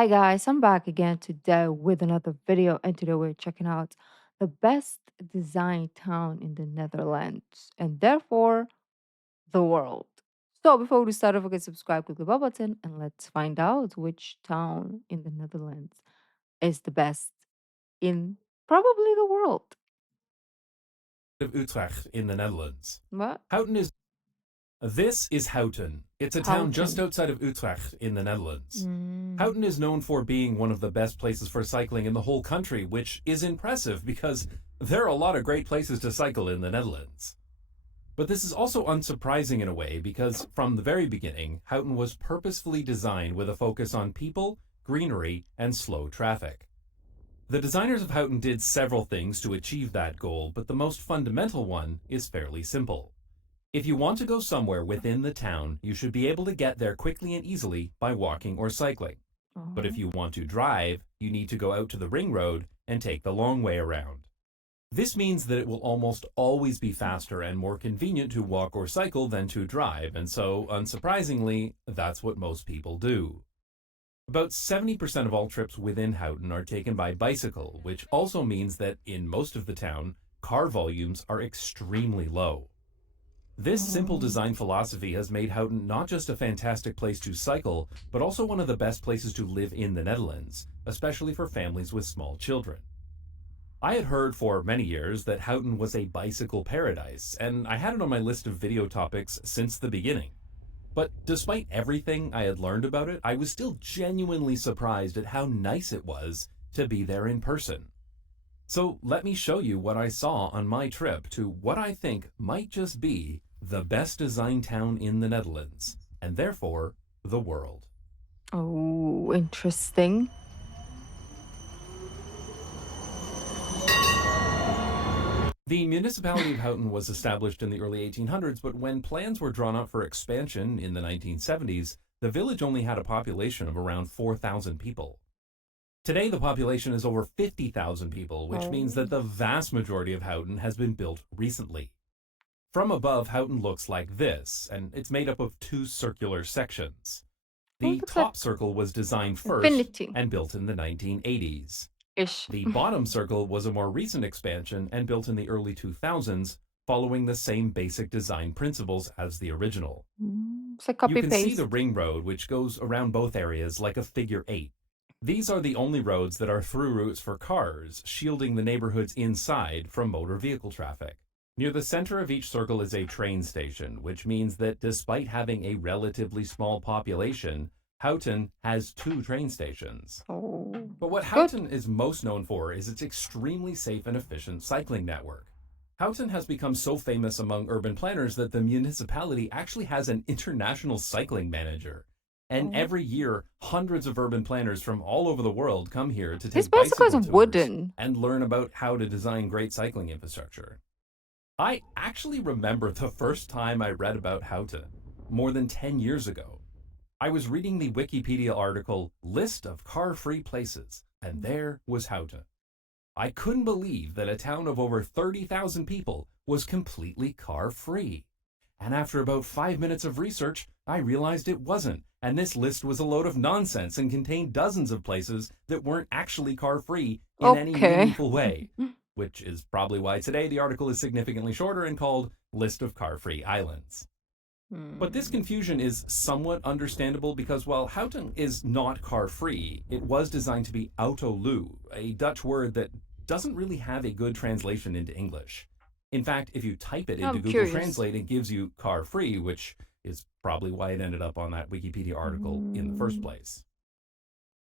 Hi guys, I'm back again today with another video, and today we're checking out the best design town in the Netherlands and therefore the world. So before we start, don't forget to subscribe, click the bell button, and let's find out which town in the Netherlands is the best in probably the world. Of Utrecht in the Netherlands. What? Houten is This is Houten. It's a town just Houten. outside of Utrecht in the Netherlands. Mm. Houten is known for being one of the best places for cycling in the whole country, which is impressive because there are a lot of great places to cycle in the Netherlands. But this is also unsurprising in a way because from the very beginning, Houten was purposefully designed with a focus on people, greenery, and slow traffic. The designers of Houten did several things to achieve that goal, but the most fundamental one is fairly simple. If you want to go somewhere within the town, you should be able to get there quickly and easily by walking or cycling. But if Oh. you want to drive, you need to go out to the ring road and take the long way around. This means that it will almost always be faster and more convenient to walk or cycle than to drive, and so, unsurprisingly, that's what most people do. About 70% of all trips within Houten are taken by bicycle, which also means that in most of the town, car volumes are extremely low. This simple Oh. design philosophy has made Houten not just a fantastic place to cycle, but also one of the best places to live in the Netherlands, especially for families with small children. I had heard for many years that Houten was a bicycle paradise, and I had it on my list of video topics since the beginning. But despite everything I had learned about it, I was still genuinely surprised at how nice it was to be there in person. So let me show you what I saw on my trip to what I think might just be the best designed town in the Netherlands, and therefore the world. Oh, interesting. The municipality of Houten was established in the early 1800s, but when plans were drawn up for expansion in the 1970s, the village only had a population of around 4,000 people. Today, the population is over 50,000 people, which means that Oh. the vast majority of Houten has been built recently. From above, Houten looks like this, and it's made up of two circular sections. Oh, it The looks like top circle was designed first infinity and built in the 1980s. ish. The bottom circle was a more recent expansion and built in the early 2000s, following the same basic design principles as the original. It's a You copy can see the paste. ring road, which goes around both areas like a figure eight. These are the only roads that are through routes for cars, shielding the neighborhoods inside from motor vehicle traffic. Near the center of each circle is a train station, which means that despite having a relatively small population, Houten has two train stations. Oh, But what it's good. Houten is most known for is its extremely safe and efficient cycling network. Houten has become so famous among urban planners that the municipality actually has an international cycling manager. And Oh. every year, hundreds of urban planners from all over the world come here to This take bicycle is bicycle tours wooden. and learn about how to design great cycling infrastructure. I actually remember the first time I read about Houten, more than 10 years ago. I was reading the Wikipedia article, List of Car-Free Places, and there was Houten. I couldn't believe that a town of over 30,000 people was completely car-free. And after about 5 minutes of research, I realized it wasn't, and this list was a load of nonsense and contained dozens of places that weren't actually car-free in any Okay. meaningful way, which is probably why today the article is significantly shorter and called List of Car-Free Islands. But this Hmm. confusion is somewhat understandable because while Houten is not car-free, it was designed to be autolu, a Dutch word that doesn't really have a good translation into English. In fact, if you type it into I'm Google curious. Translate, it gives you car-free, which is probably why it ended up on that Wikipedia article in the first Mm. place.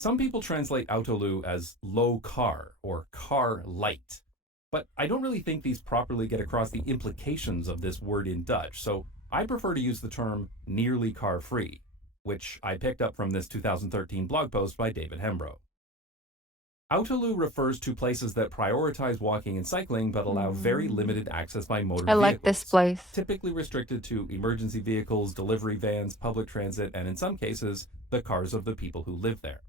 Some people translate autolu as low car or car light, but I don't really think these properly get across the implications of this word in Dutch, so I prefer to use the term nearly car free, which I picked up from this 2013 blog post by David Hembrow. Autolu refers to places that prioritize walking and cycling but allow very Mm. limited access by motor I like this vehicles, place. typically restricted to emergency vehicles, delivery vans, public transit, and in some cases, the cars of the people who live there.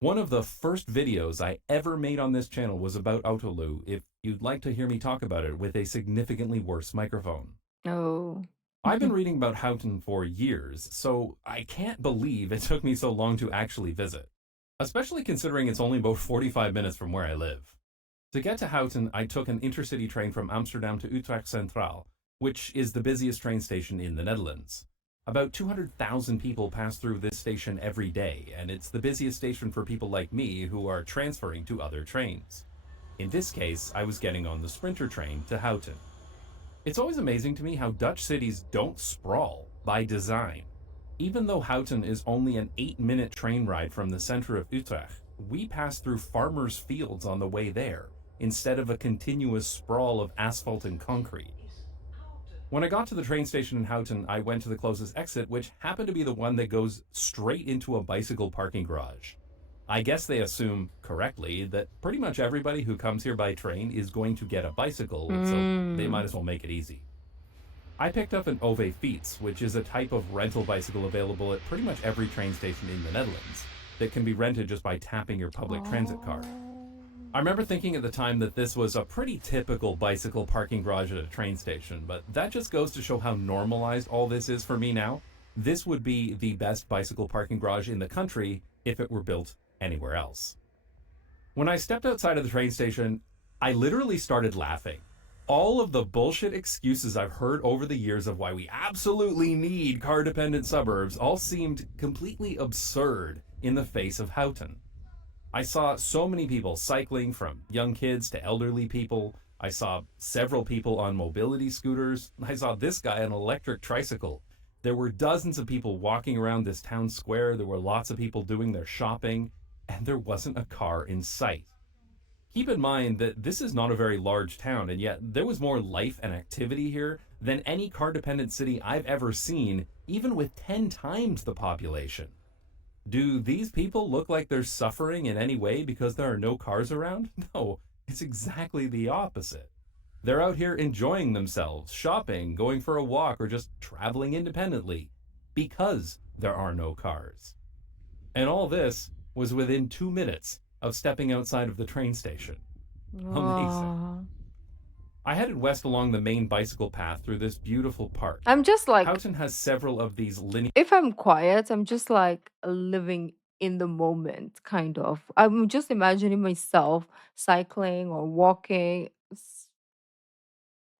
One of the first videos I ever made on this channel was about Autolu, if you'd like to hear me talk about it with a significantly worse microphone. Oh. I've been reading about Houten for years, so I can't believe it took me so long to actually visit. especially considering it's only about 45 minutes from where I live. To get to Houten, I took an intercity train from Amsterdam to Utrecht Centraal, which is the busiest train station in the Netherlands. About 200,000 people pass through this station every day, and it's the busiest station for people like me who are transferring to other trains. In this case, I was getting on the Sprinter train to Houten. It's always amazing to me how Dutch cities don't sprawl by design. Even though Houten is only an 8-minute train ride from the center of Utrecht, we pass through farmers' fields on the way there, instead of a continuous sprawl of asphalt and concrete. When I got to the train station in Houten, I went to the closest exit, which happened to be the one that goes straight into a bicycle parking garage. I guess they assume, correctly, that pretty much everybody who comes here by train is going to get a bicycle, so they might Mm. as well make it easy. I picked up an Ove Fiets, which is a type of rental bicycle available at pretty much every train station in the Netherlands that can be rented just by tapping your public transit card. Oh. I remember thinking at the time that this was a pretty typical bicycle parking garage at a train station, but that just goes to show how normalized all this is for me now. This would be the best bicycle parking garage in the country if it were built anywhere else. When I stepped outside of the train station, I literally started laughing. All of the bullshit excuses I've heard over the years of why we absolutely need car dependent suburbs all seemed completely absurd in the face of Houten. I saw so many people cycling, from young kids to elderly people. I saw several people on mobility scooters. I saw this guy on an electric tricycle. There were dozens of people walking around this town square. There were lots of people doing their shopping, and there wasn't a car in sight. Keep in mind that this is not a very large town, and yet there was more life and activity here than any car dependent city I've ever seen, even with 10 times the population. Do these people look like they're suffering in any way because there are no cars around? No, it's exactly the opposite. They're out here enjoying themselves, shopping, going for a walk, or just traveling independently because there are no cars. And all this was within 2 minutes of stepping outside of the train station. Amazing. Oh. I headed west along the main bicycle path through this beautiful park. I'm just like, Houten has several of these linear if I'm quiet, I'm just like living in the moment, kind of. I'm just imagining myself cycling or walking.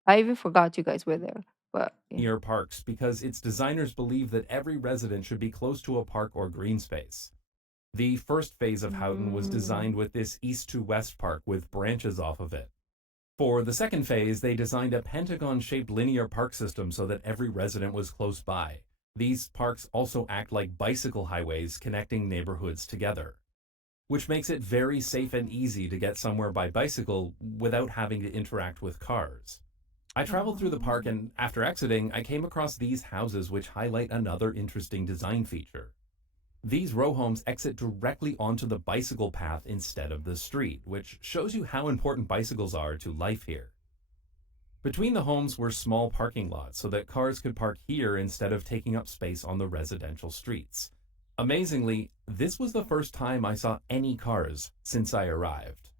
I even forgot you guys were there, but yeah. parks because its designers believe that every resident should be close to a park or green space. The first phase of Houten was Mm. designed with this east to west park with branches off of it. For the second phase, they designed a pentagon shaped linear park system so that every resident was close by. These parks also act like bicycle highways connecting neighborhoods together, which makes it very safe and easy to get somewhere by bicycle without having to interact with cars. I traveled through the Oh. park, and after exiting, I came across these houses, which highlight another interesting design feature. These row homes exit directly onto the bicycle path instead of the street, which shows you how important bicycles are to life here. Between the homes were small parking lots so that cars could park here instead of taking up space on the residential streets. Amazingly, this was the first time I saw any cars since I arrived.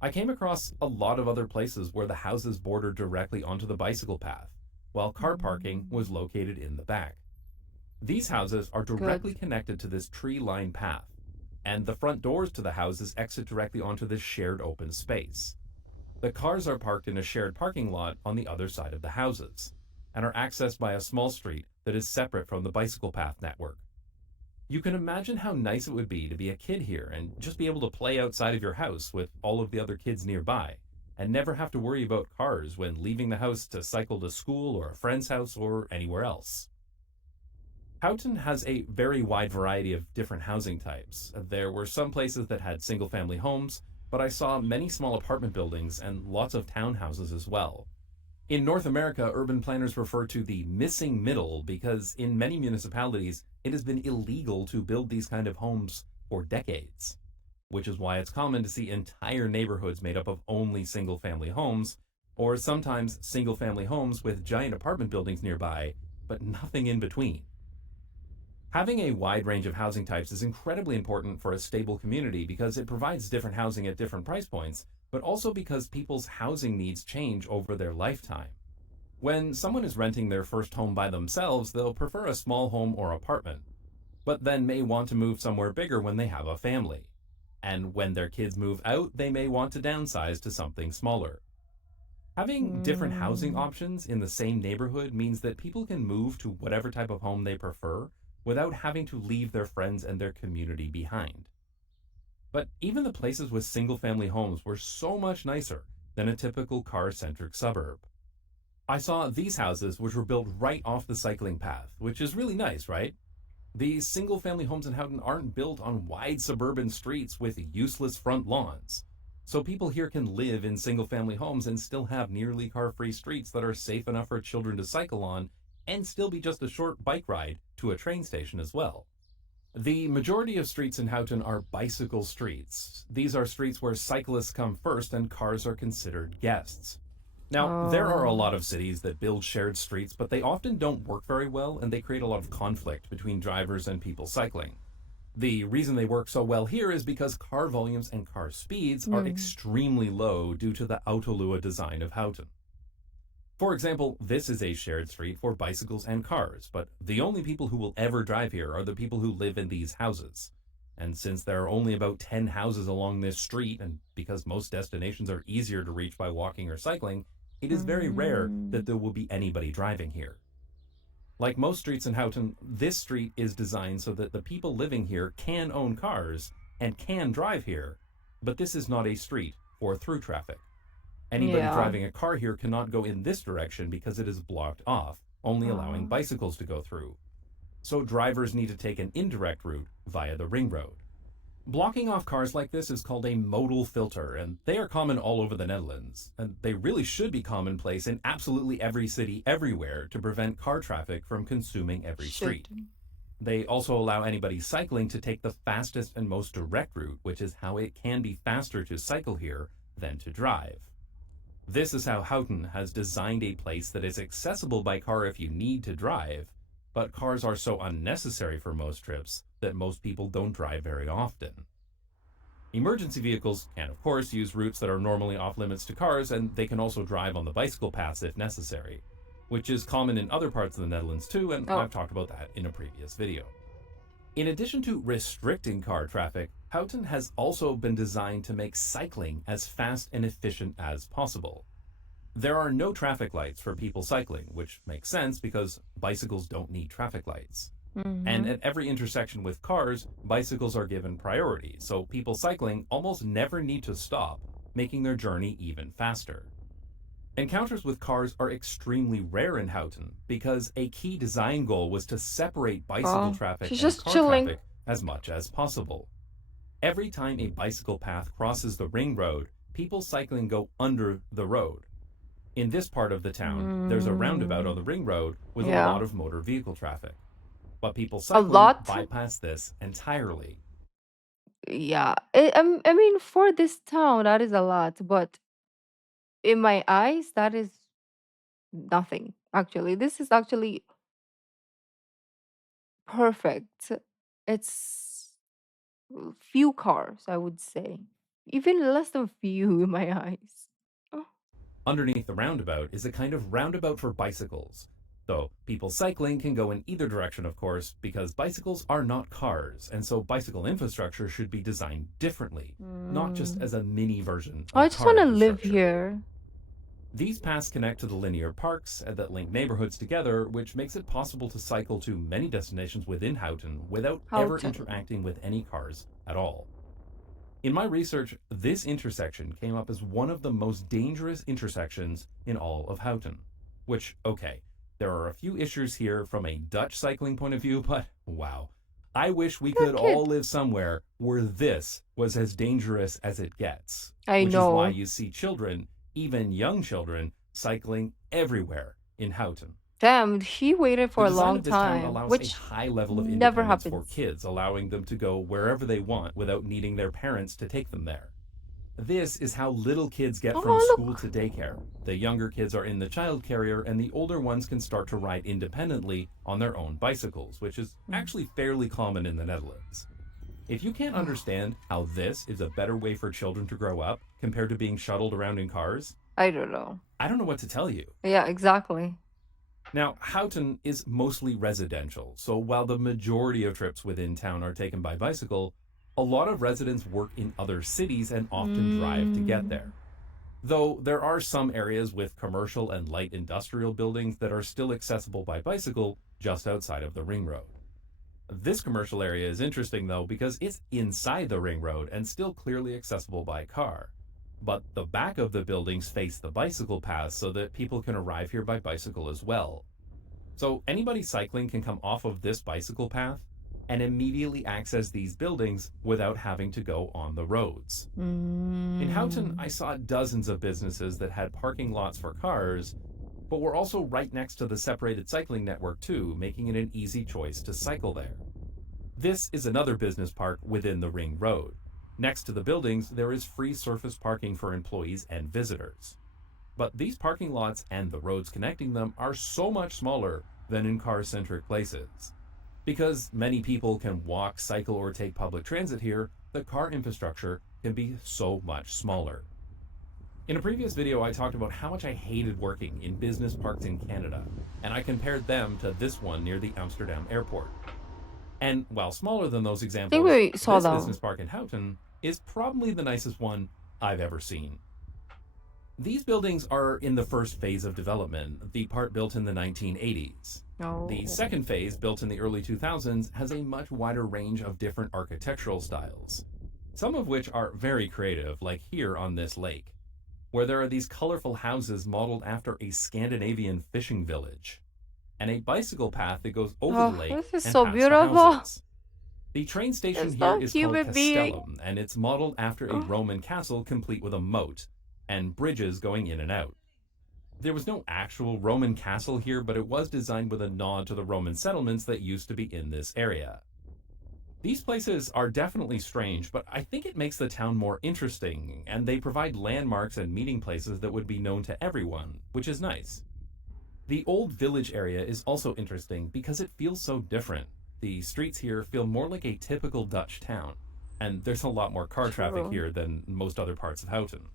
I came across a lot of other places where the houses bordered directly onto the bicycle path, while car parking Mm. was located in the back. These houses are Good. directly connected to this tree lined path, and the front doors to the houses exit directly onto this shared open space. The cars are parked in a shared parking lot on the other side of the houses, and are accessed by a small street that is separate from the bicycle path network. You can imagine how nice it would be to be a kid here and just be able to play outside of your house with all of the other kids nearby, and never have to worry about cars when leaving the house to cycle to school or a friend's house or anywhere else. Houghton has a very wide variety of different housing types. There were some places that had single family homes, but I saw many small apartment buildings and lots of townhouses as well. In North America, urban planners refer to the missing middle because in many municipalities, it has been illegal to build these kind of homes for decades, which is why it's common to see entire neighborhoods made up of only single family homes, or sometimes single family homes with giant apartment buildings nearby, but nothing in between. Having a wide range of housing types is incredibly important for a stable community because it provides different housing at different price points, but also because people's housing needs change over their lifetime. When someone is renting their first home by themselves, they'll prefer a small home or apartment. but then may want to move somewhere bigger when they have a family. And when their kids move out, they may want to downsize to something smaller. Having different housing Mm. options in the same neighborhood means that people can move to whatever type of home they prefer without having to leave their friends and their community behind. But even the places with single family homes were so much nicer than a typical car centric suburb. I saw these houses, which were built right off the cycling path, which is really nice, right? These single family homes in Houghton aren't built on wide suburban streets with useless front lawns. So people here can live in single family homes and still have nearly car free streets that are safe enough for children to cycle on and still be just a short bike ride to a train station as well. The majority of streets in Houghton are bicycle streets. These are streets where cyclists come first and cars are considered guests. Now, there are a Oh. lot of cities that build shared streets, but they often don't work very well and they create a lot of conflict between drivers and people cycling. The reason they work so well here is because car volumes and car speeds are Mm. extremely low due to the Autolua design of Houghton. For example, this is a shared street for bicycles and cars, but the only people who will ever drive here are the people who live in these houses. And since there are only about 10 houses along this street, and because most destinations are easier to reach by walking or cycling, it is very rare that Mm. there will be anybody driving here. Like most streets in Houghton, this street is designed so that the people living here can own cars and can drive here, but this is not a street for through traffic. Anybody Yeah. driving a car here cannot go in this direction because it is blocked off, only allowing Oh. bicycles to go through. So drivers need to take an indirect route via the ring road. Blocking off cars like this is called a modal filter, and they are common all over the Netherlands. And they really should be commonplace in absolutely every city everywhere to prevent car traffic from consuming every Should. street. They also allow anybody cycling to take the fastest and most direct route, which is how it can be faster to cycle here than to drive. This is how Houghton has designed a place that is accessible by car if you need to drive, but cars are so unnecessary for most trips that most people don't drive very often. Emergency vehicles can, of course, use routes that are normally off limits to cars, and they can also drive on the bicycle paths if necessary, which is common in other parts of the Netherlands too, and Oh. I've talked about that in a previous video. In addition to restricting car traffic, Houghton has also been designed to make cycling as fast and efficient as possible. There are no traffic lights for people cycling, which makes sense because bicycles don't need traffic lights. And Mm-hmm. at every intersection with cars, bicycles are given priority, so people cycling almost never need to stop, making their journey even faster. Encounters with cars are extremely rare in Houghton because a key design goal was to separate bicycle Oh. traffic She's and just car chilling. traffic as much as possible. Every time a bicycle path crosses the ring road, people cycling go under the road. In this part of the town, there's a roundabout on Mm. the ring road with a Yeah. lot of motor vehicle traffic. But people A cycling lot. bypass this entirely. Yeah. I mean, for this town, that is a lot, but in my eyes, that is nothing. Actually, this is actually perfect. It's few cars, I would say, even less than few in my eyes. Oh. Underneath the roundabout is a kind of roundabout for bicycles. Though people cycling can go in either direction, of course, because bicycles are not cars, and so bicycle infrastructure should be designed differently, not just Mm. as a mini version I of just car want to live infrastructure. here. These paths connect to the linear parks that link neighborhoods together, which makes it possible to cycle to many destinations within Houghton without ever Houten. interacting with any cars at all. In my research, this intersection came up as one of the most dangerous intersections in all of Houghton. Which, okay, there are a few issues here from a Dutch cycling point of view, but wow. I wish we You're a could all kid. live somewhere where this was as dangerous as it gets, I which is why know. you see children, even young children, cycling everywhere in Houghton. Damn, he waited The for a design long of this town time, allows a which high level of never independence for happens. kids, allowing them to go wherever they want without needing their parents to take them there. This is how little kids get from Oh, school to look. daycare. The younger kids are in the child carrier, and the older ones can start to ride independently on their own bicycles, which is Mm. actually fairly common in the Netherlands. If you can't understand how this is a better way for children to grow up compared to being shuttled around in cars, I don't know. I don't know what to tell you. Yeah, exactly. Now, Houten is mostly residential, so while the majority of trips within town are taken by bicycle, a lot of residents work in other cities and often drive to get Mm. there. Though there are some areas with commercial and light industrial buildings that are still accessible by bicycle just outside of the ring road. This commercial area is interesting though because it's inside the ring road and still clearly accessible by car. But the back of the buildings face the bicycle paths so that people can arrive here by bicycle as well. So anybody cycling can come off of this bicycle path and immediately access these buildings without having to go on the roads. In Houten, Mm. I saw dozens of businesses that had parking lots for cars, but were also right next to the separated cycling network too, making it an easy choice to cycle there. This is another business park within the ring road. Next to the buildings, there is free surface parking for employees and visitors. But these parking lots and the roads connecting them are so much smaller than in car-centric places. Because many people can walk, cycle, or take public transit here, the car infrastructure can be so much smaller. In a previous video, I talked about how much I hated working in business parks in Canada, and I compared them to this one near the Amsterdam airport. And while smaller than those I think examples, we saw this that. business park in Houten is probably the nicest one I've ever seen. These buildings are in the first phase of development, the part built in the 1980s. The Oh. second phase, built in the early 2000s, has a much wider range of different architectural styles, some of which are very creative, like here on this lake, where there are these colorful houses modeled after a Scandinavian fishing village, and a bicycle path that goes over the Oh, lake this is and so past the beautiful. houses. The train station It's here so is called human being. Castellum, and it's modeled after a Oh. Roman castle complete with a moat and bridges going in and out. There was no actual Roman castle here, but it was designed with a nod to the Roman settlements that used to be in this area. These places are definitely strange, but I think it makes the town more interesting, and they provide landmarks and meeting places that would be known to everyone, which is nice. The old village area is also interesting because it feels so different. The streets here feel more like a typical Dutch town, and there's a lot more car traffic True. here than most other parts of Houten.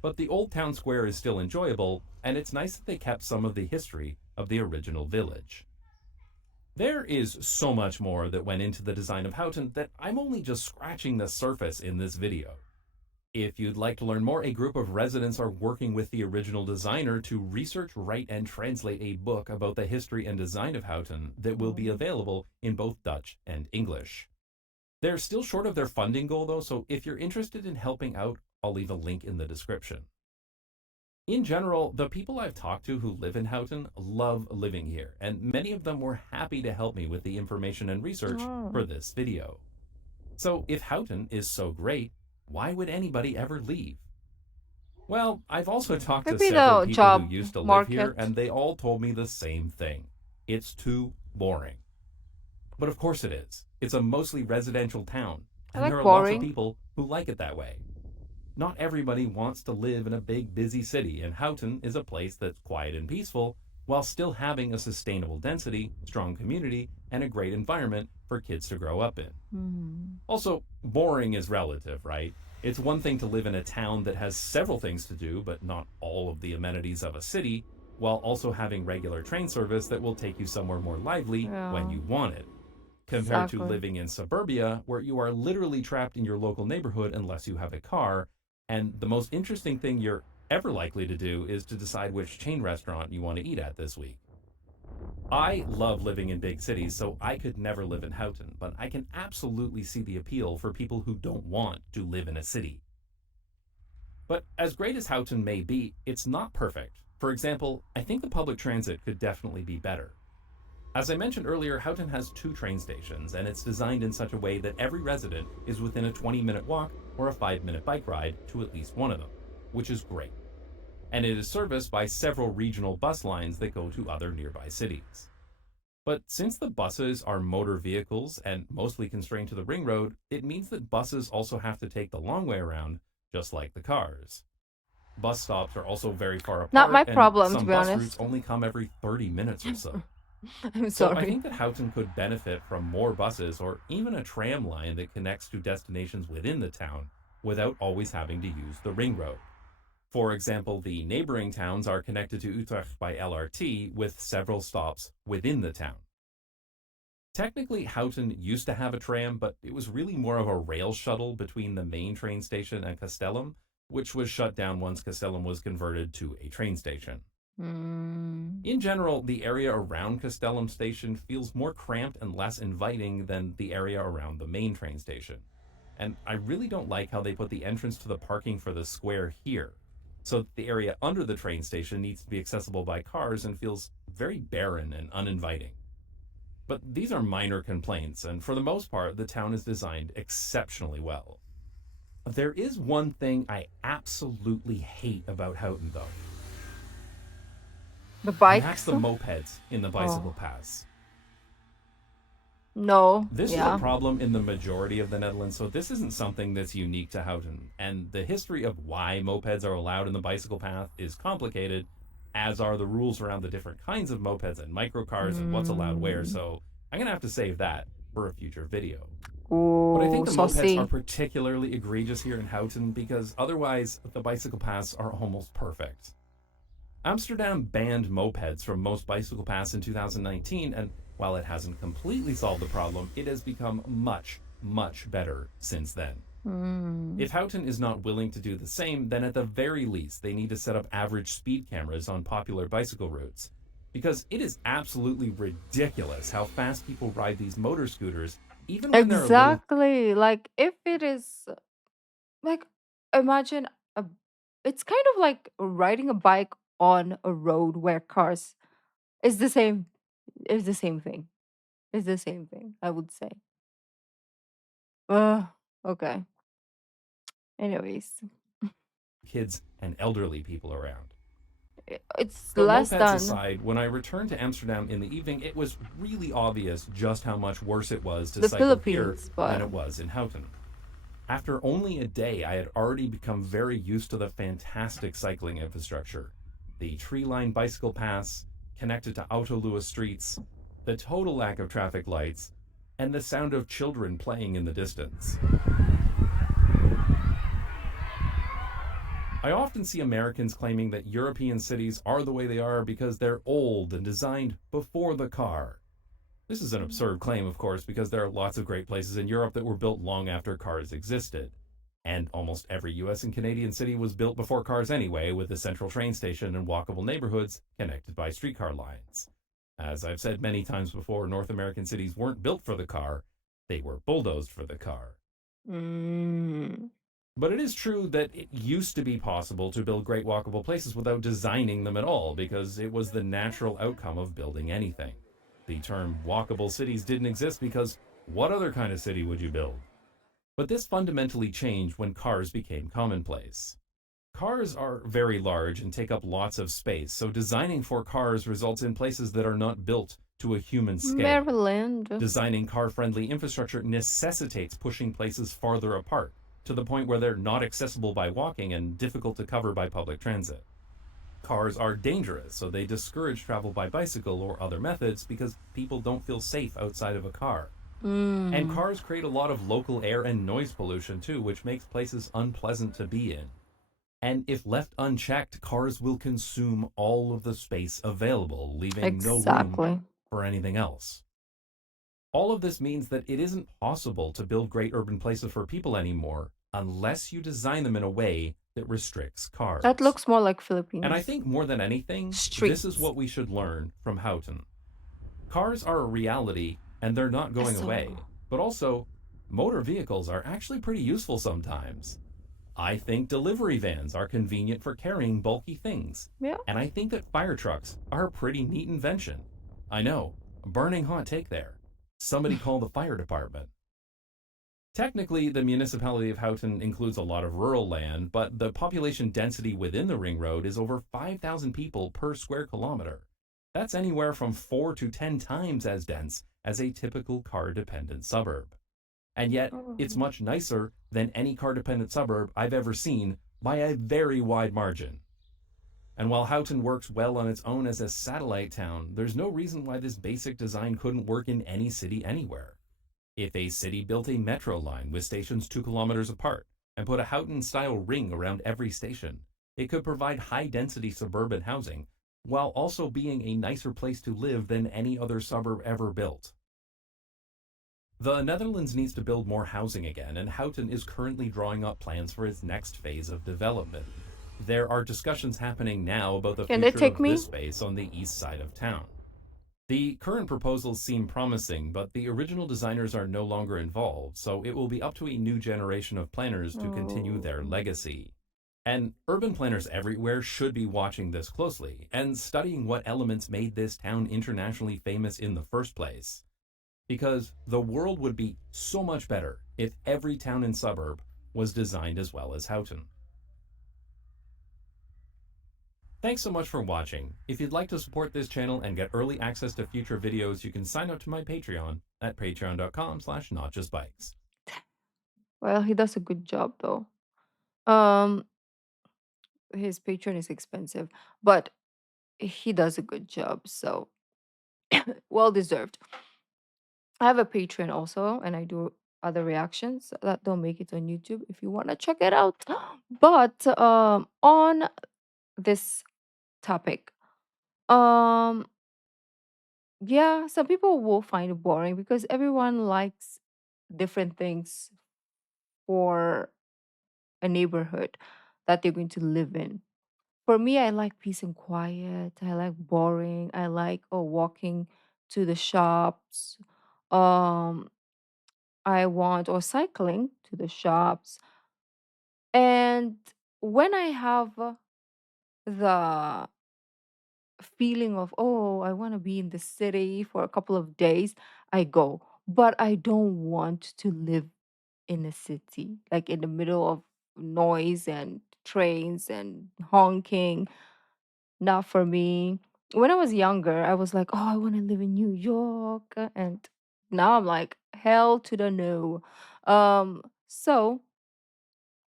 But the old town square is still enjoyable, and it's nice that they kept some of the history of the original village. There is so much more that went into the design of Houten that I'm only just scratching the surface in this video. If you'd like to learn more, a group of residents are working with the original designer to research, write, and translate a book about the history and design of Houten that will be Oh. available in both Dutch and English. They're still short of their funding goal though, so if you're interested in helping out, I'll leave a link in the description. In general, the people I've talked to who live in Houten love living here, and many of them were happy to help me with the information and research Oh. for this video. So if Houten is so great, why would anybody ever leave? Well, I've also talked to Maybe several the people who job used to live here, market. and they all told me the same thing. It's too boring. But of course it is. It's a mostly residential town, I and there like are lots of boring. people who like it that way. Not everybody wants to live in a big, busy city, and Houten is a place that's quiet and peaceful while still having a sustainable density, strong community, and a great environment for kids to grow up in. Mm. Also, boring is relative, right? It's one thing to live in a town that has several things to do, but not all of the amenities of a city, while also having regular train service that will take you somewhere more lively when Yeah, you want it, compared to exactly. living in suburbia where you are literally trapped in your local neighborhood unless you have a car. And the most interesting thing you're ever likely to do is to decide which chain restaurant you want to eat at this week. I love living in big cities, so I could never live in Houten, but I can absolutely see the appeal for people who don't want to live in a city. But as great as Houten may be, it's not perfect. For example, I think the public transit could definitely be better. As I mentioned earlier, Houten has two train stations, and it's designed in such a way that every resident is within a 20-minute walk or a 5-minute bike ride to at least one of them, which is great. And it is serviced by several regional bus lines that go to other nearby cities. But since the buses are motor vehicles and mostly constrained to the ring road, it means that buses also have to take the long way around, just like the cars. Bus stops are also very far Not my apart, and problem, to some be bus routes honest. only come every 30 minutes or so. I'm So I sorry. think that Houten could benefit from more buses or even a tram line that connects to destinations within the town without always having to use the ring road. For example, the neighboring towns are connected to Utrecht by LRT with several stops within the town. Technically, Houten used to have a tram, but it was really more of a rail shuttle between the main train station and Castellum, which was shut down once Castellum was converted to a train station. Mm. In general, the area around Castellum station feels more cramped and less inviting than the area around the main train station. And I really don't like how they put the entrance to the parking for the square here. So the area under the train station needs to be accessible by cars and feels very barren and uninviting. But these are minor complaints, and for the most part, the town is designed exceptionally well. There is one thing I absolutely hate about Houghton, though, The and that's bikes? the mopeds in the bicycle Oh, paths. no. This is a Yeah. problem in the majority of the Netherlands, so this isn't something that's unique to Houten. And the history of why mopeds are allowed in the bicycle path is complicated, as are the rules around the different kinds of mopeds and microcars and what's allowed where. Mm. So I'm going to have to save that for a future video. But I think Ooh, the mopeds are saucy. particularly egregious here in Houten because otherwise the bicycle paths are almost perfect. Amsterdam banned mopeds from most bicycle paths in 2019, and while it hasn't completely solved the problem, it has become much, much better since then. Mm. If Houten is not willing to do the same, then at the very least, they need to set up average speed cameras on popular bicycle routes. Because it is absolutely ridiculous how fast people ride these motor scooters, even when they're a little. Exactly. Like, if it is, like, imagine a, it's kind of like riding a bike on a road where cars is the same, is the same thing. It's the same thing, I would say. Okay. Anyways, Kids and elderly people around. it's But less mopeds than aside, when I returned to Amsterdam in the evening, it was really obvious just how much worse it was to the cycle here Philippines, than but it was in Houten. After only a day, I had already become very used to the fantastic cycling infrastructure. The tree lined bicycle paths, connected to Autolua streets, the total lack of traffic lights, and the sound of children playing in the distance. I often see Americans claiming that European cities are the way they are because they're old and designed before the car. This is an absurd claim, of course, because there are lots of great places in Europe that were built long after cars existed. And almost every US and Canadian city was built before cars anyway, with a central train station and walkable neighborhoods connected by streetcar lines. As I've said many times before, North American cities weren't built for the car, they were bulldozed for the car. mm, But it is true that it used to be possible to build great walkable places without designing them at all, because it was the natural outcome of building anything. The term walkable cities didn't exist because what other kind of city would you build? But this fundamentally changed when cars became commonplace. Cars are very large and take up lots of space, so designing for cars results in places that are not built to a human scale. Maryland. Designing car friendly infrastructure necessitates pushing places farther apart to the point where they're not accessible by walking and difficult to cover by public transit. Cars are dangerous, so they discourage travel by bicycle or other methods because people don't feel safe outside of a car. And Mm, cars create a lot of local air and noise pollution too, which makes places unpleasant to be in. And if left unchecked, cars will consume all of the space available, leaving no room exactly. for anything else. All of this means that it isn't possible to build great urban places for people anymore unless you design them in a way that restricts That cars. looks more like And I Philippines. think more than anything, this is Streets. what we should learn from Houghton. Cars are a reality and they're not going So, away, but also, motor vehicles are actually pretty useful sometimes. I think delivery vans are convenient for carrying bulky things, yeah. and I think that fire trucks are a pretty neat invention. I know, burning hot take there. Somebody call the fire department. Technically, the municipality of Houten includes a lot of rural land, but the population density within the ring road is over 5,000 people per square kilometer. That's anywhere from 4 to 10 times as dense as a typical car dependent suburb. And yet, it's Oh. much nicer than any car dependent suburb I've ever seen by a very wide margin. And while Houghton works well on its own as a satellite town, there's no reason why this basic design couldn't work in any city anywhere. If a city built a metro line with stations 2 kilometers apart and put a Houghton style ring around every station, It could provide high density suburban housing while also being a nicer place to live than any other suburb ever built. The Netherlands needs to build more housing again, and Houten is currently drawing up plans for its next phase of development. There are discussions happening now about the Can they future take of this me? space on the east side of town. The current proposals seem promising, but the original designers are no longer involved, so it will be up to a new generation of planners to continue Oh. their legacy. And urban planners everywhere should be watching this closely and studying what elements made this town internationally famous in the first place. Because the world would be so much better if every town and suburb was designed as well as Houghton. Thanks so much for watching. If you'd like to support this channel and get early access to future videos, you can sign up to my Patreon at patreon.com/notjustbikes. Well, he does a good job though. Um, his patron is expensive, but he does a good job, so well deserved. I have a Patreon also, and I do other reactions that don't make it on YouTube if you want to check it out. But on this topic, um, yeah, some people will find it boring because everyone likes different things for a neighborhood that they're going to live in. For me, I like peace and quiet. I like boring. I like walking to the shops. Um, I want or cycling to the shops. And when I have the feeling of, oh, I want to be in the city for a couple of days, I go. But I don't want to live in a city, like in the middle of noise and trains and honking. Not for me. When I was younger, I was like, oh, I want to live in New York. And now I'm like, hell to the no. So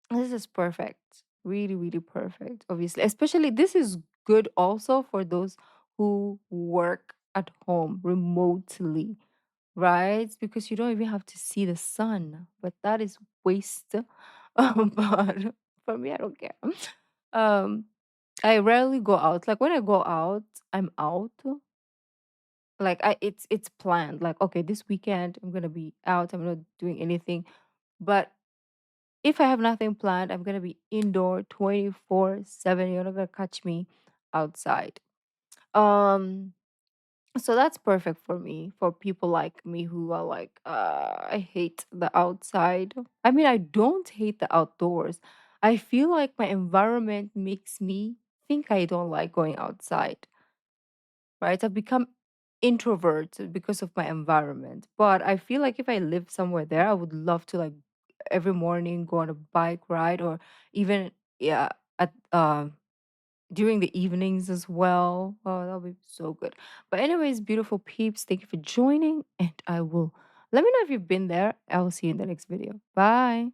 this is perfect. Really, really perfect, obviously. Especially, this is good also for those who work at home remotely, right? Because you don't even have to see the sun, but that is waste. But for me, I don't care. Um, I rarely go out. Like when I go out, I'm out. Like it's planned. Like okay, this weekend I'm gonna be out. I'm not doing anything. But if I have nothing planned, I'm gonna be indoor 24/7. You're not gonna catch me outside. Um, so that's perfect for me, for people like me who are like, I hate the outside. I mean, I don't hate the outdoors. I feel like my environment makes me think I don't like going outside, right? I've become introvert because of my environment. But I feel like if I lived somewhere there, I would love to like every morning go on a bike ride or even yeah at during the evenings as well. Oh, that'll be so good. But anyways, beautiful peeps, thank you for joining, and I will let me know if you've been there. I will see you in the next video. Bye.